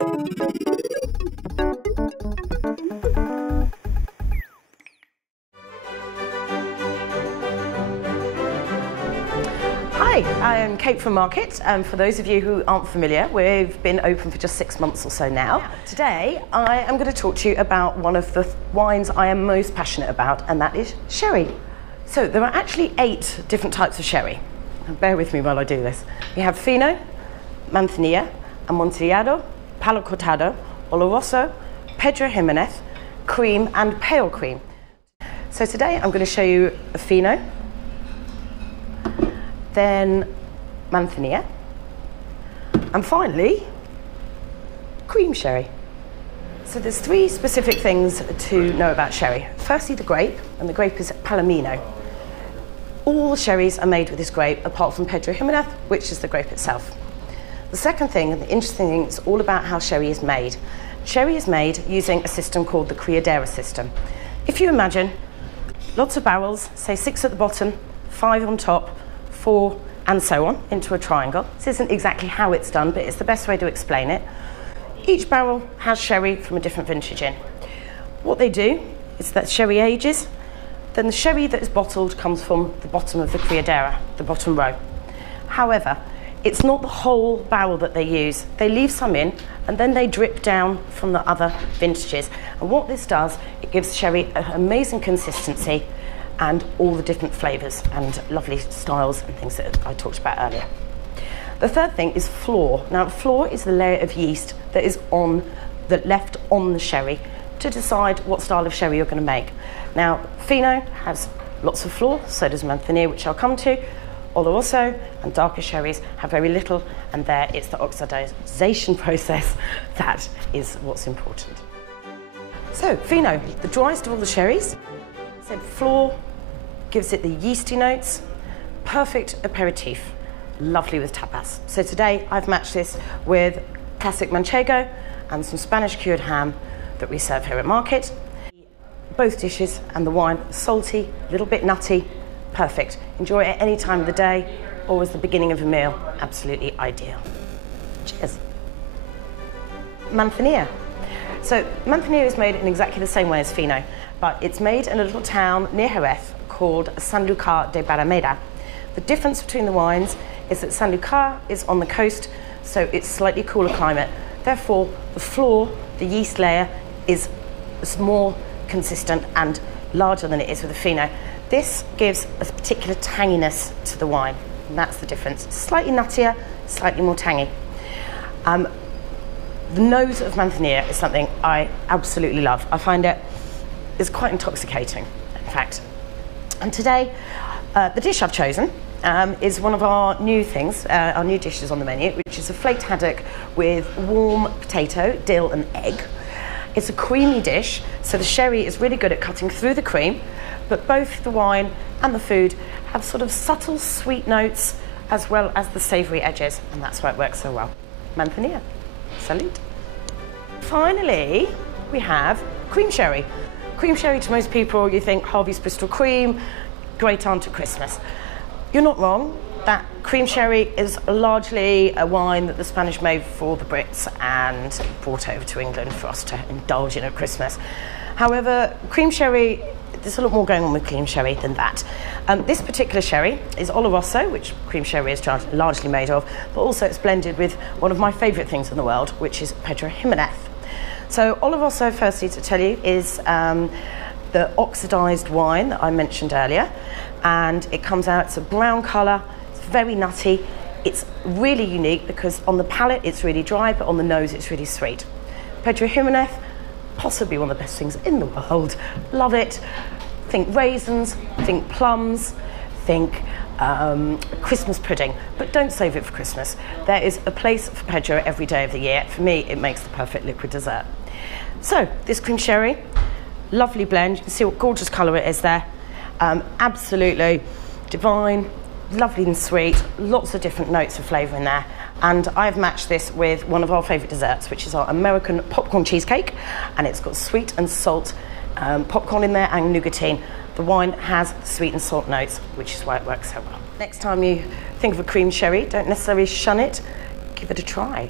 Hi, I'm Kate from Market, and for those of you who aren't familiar, we've been open for just 6 months or so now. Today, I am going to talk to you about one of the wines I am most passionate about, and that is sherry. So there are actually 8 different types of sherry. Bear with me while I do this. We have Fino, Manzanilla, Amontillado, Palo Cortado, Oloroso, Pedro Jimenez, Cream, and Pale Cream. So today I'm going to show you a Fino, then Manzanilla, and finally, cream sherry. So there's 3 specific things to know about sherry. Firstly, the grape, and the grape is Palomino. All the sherries are made with this grape, apart from Pedro Jimenez, which is the grape itself. The second thing, and the interesting thing, is all about how sherry is made. Sherry is made using a system called the criadera system. If you imagine lots of barrels, say 6 at the bottom, 5 on top, 4, and so on, into a triangle. This isn't exactly how it's done, but it's the best way to explain it. Each barrel has sherry from a different vintage in. What they do is that sherry ages, then the sherry that is bottled comes from the bottom of the criadera, the bottom row. However, it's not the whole barrel that they use. They leave some in, and then they drip down from the other vintages. And what this does, it gives sherry an amazing consistency and all the different flavours and lovely styles and things that I talked about earlier. The third thing is floor. Now, floor is the layer of yeast that is left on the sherry to decide what style of sherry you're going to make. Now, Fino has lots of floor, so does Manzanilla, which I'll come to. Oloroso and darker sherries have very little, and there it's the oxidization process that is what's important. So, Fino, the driest of all the sherries. Said floor gives it the yeasty notes, perfect aperitif, lovely with tapas. So today I've matched this with classic Manchego and some Spanish cured ham that we serve here at Market. Both dishes and the wine, salty, a little bit nutty, perfect. Enjoy it at any time of the day or as the beginning of a meal, absolutely ideal. Cheers. Manzanilla. So Manzanilla is made in exactly the same way as Fino, but it's made in a little town near Hove called Sanlúcar de Barrameda. The difference between the wines is that Sanlúcar is on the coast, so it's slightly cooler climate. Therefore, the floor, the yeast layer, is more consistent and larger than it is with the Fino. This gives a particular tanginess to the wine, and that's the difference. Slightly nuttier, slightly more tangy. The nose of Manzanilla is something I absolutely love. I find it is quite intoxicating, in fact. And today, the dish I've chosen is one of our new things, our new dishes on the menu, which is a flaked haddock with warm potato, dill and egg. It's a creamy dish, so the sherry is really good at cutting through the cream, but both the wine and the food have sort of subtle sweet notes as well as the savoury edges, and that's why it works so well. Manzanilla. Salute. Finally, we have cream sherry. Cream sherry, to most people, you think Harvey's Bristol Cream, great aunt at Christmas. You're not wrong. That cream sherry is largely a wine that the Spanish made for the Brits and brought over to England for us to indulge in at Christmas. However, cream sherry, there's a lot more going on with cream sherry than that. This particular sherry is Oloroso, which cream sherry is largely made of, but also it's blended with one of my favourite things in the world, which is Pedro Jimenez. So Oloroso, firstly to tell you, is the oxidised wine that I mentioned earlier, and it comes out, it's a brown colour, it's very nutty, it's really unique because on the palate it's really dry, but on the nose it's really sweet. Pedro Jimenez, possibly one of the best things in the world, love it. Think raisins, think plums, think Christmas pudding, but don't save it for Christmas. There is a place for Pedro every day of the year. For me, it makes the perfect liquid dessert. So, this cream sherry, lovely blend. You can see what gorgeous colour it is there. Absolutely divine, lovely and sweet, lots of different notes of flavour in there. And I've matched this with one of our favourite desserts, which is our American popcorn cheesecake, and it's got sweet and salt popcorn in there and nougatine. The wine has sweet and salt notes, which is why it works so well. Next time you think of a cream sherry, don't necessarily shun it, give it a try.